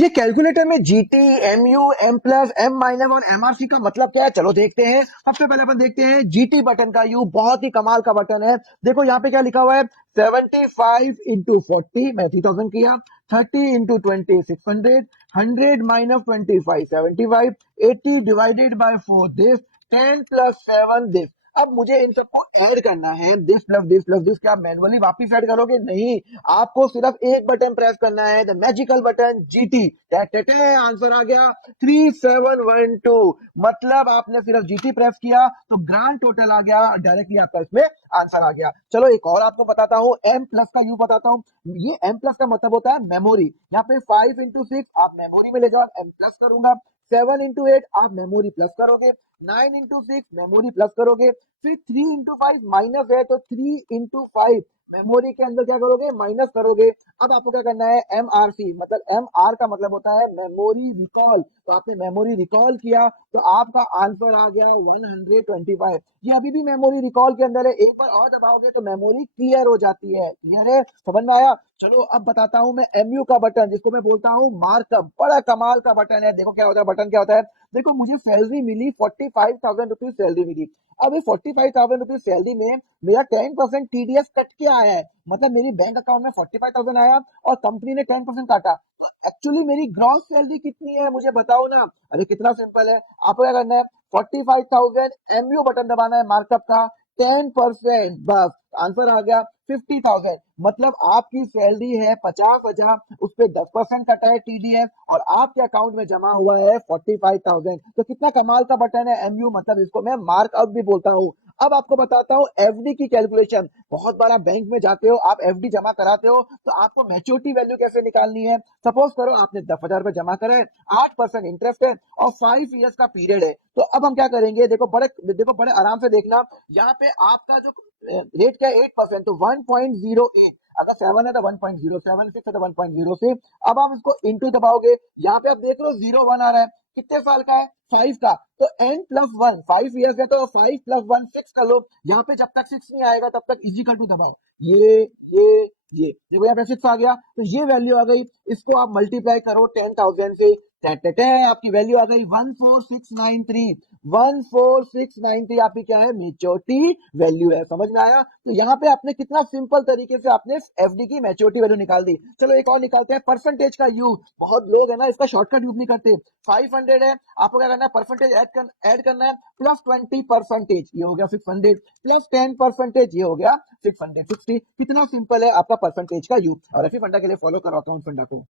ये कैलकुलेटर में GT, MU, M plus, M minus और एमआरसी का मतलब क्या है, चलो देखते हैं। सबसे पहले अपन देखते हैं जीटी बटन का यू, बहुत ही कमाल का बटन है। देखो यहाँ पे क्या लिखा हुआ है, 75 इंटू 40 मैं 3000 किया, 30 into 20 600, 100 - 25 75, 80 divided by 4 this, 10 + 7 this. अब मुझे इन सबको ऐड करना है, दिस क्या आप मैनुअली वापिस ऐड करोगे? नहीं, आपको सिर्फ एक बटन प्रेस करना है, the magical button GT. Answer आ गया 3712। मतलब आपने सिर्फ जीटी प्रेस किया तो ग्रांड टोटल आ गया, डायरेक्टली आपका इसमें आंसर आ गया। चलो एक और आपको बताता हूं, एम प्लस का यू बताता हूं। ये एम प्लस का मतलब होता है मेमोरी। यहाँ पे 5 इंटू 6 आप मेमोरी में ले जाओ, एम प्लस करूंगा। 7 इंटू 8 आप मेमोरी प्लस करोगे। 9 इंटू 6 मेमोरी प्लस करोगे। फिर 3 इंटू 5 माइनस है तो 3 इंटू 5 मेमोरी के अंदर क्या करोगे, माइनस करोगे। अब आपको क्या करना है, एम आर सी, मतलब एम आर का मतलब होता है मेमोरी रिकॉल। तो आपने मेमोरी रिकॉल किया तो आपका आंसर आ गया 125। ये अभी भी मेमोरी रिकॉल के अंदर है, एक बार और दबाओगे तो मेमोरी क्लियर हो जाती है। क्लियर है, समझ में आया? चलो अब बताता हूं मैं एमयू का बटन, जिसको मैं बोलता हूं मार्कअप। बड़ा कमाल का बटन है। देखो क्या होता है, बटन क्या होता है। देखो मुझे सैलरी मिली, 45,000 रुपीज सैलरी मिली। अब इस 45,000 रुपीज सैलरी में मेरा 10% टीडीएस कट के आया है। मतलब मेरी बैंक अकाउंट में 45,000 आया और कंपनी ने 10% काटा। तो एक्चुअली मेरी ग्रॉस सैलरी कितनी है, मुझे बताओ ना। अरे कितना सिंपल है, आपको क्या करना है, 45,000 एमयू बटन दबाना है मार्कअप का, 10% बस, आंसर आ गया 50,000। मतलब आपकी सैलरी है 50,000, उस पर 10% कटा है टीडीएस और आपके अकाउंट में जमा हुआ है 45,000। तो कितना कमाल का बटन है एमयू, मतलब इसको मैं मार्कअप भी बोलता हूँ। अब आपको बताता हूँ एफडी की कैलकुलेशन। बहुत बार आप बैंक में जाते हो, आप एफडी जमा कराते हो, तो आपको मैच्योरिटी वैल्यू कैसे निकालनी है। सपोज करो आपने 10,000 रुपए जमा करे, 8% इंटरेस्ट है और 5 ईयर्स का पीरियड है। तो अब हम क्या करेंगे, देखो बड़े आराम से देखना। यहाँ पे आपका जो रेट क्या है, 8%, तो 1.08। अगर 7 है तो 1.07, 6 है तो 1.06। अब आप इसको इंटू दबाओगे, यहाँ पे आप देख लो 01 आ रहा है। कितने साल का है, 5 का। तो n+1, 5 ईयर्स है तो 5 + 1 6 कर लो। यहाँ पे जब तक 6 नहीं आएगा तब तक इजिकल टू दबाओ। ये ये ये देखो यहाँ पे 6 आ गया, तो ये वैल्यू आ गई। इसको आप मल्टीप्लाई करो 10,000 से, आपकी वैल्यू आ गई 14693। 14693 आपकी क्या है, मेच्योरिटी वैल्यू है। समझ में आया? तो यहाँ पे आपने कितना सिंपल तरीके से आपने एफडी की मैच्योरिटी वैल्यू निकाल दी। चलो एक और निकालते हैं, परसेंटेज का यूज। बहुत लोग है ना इसका शॉर्टकट यूज नहीं करते। 500 है, आपको क्या करना है, परसेंटेज ऐड करना है, +20%, ये हो गया 600, +10% ये हो गया 660। कितना सिंपल है आपका परसेंटेज का यूज। और एफी फंडा के लिए फॉलो करो अकाउंट फंडा को।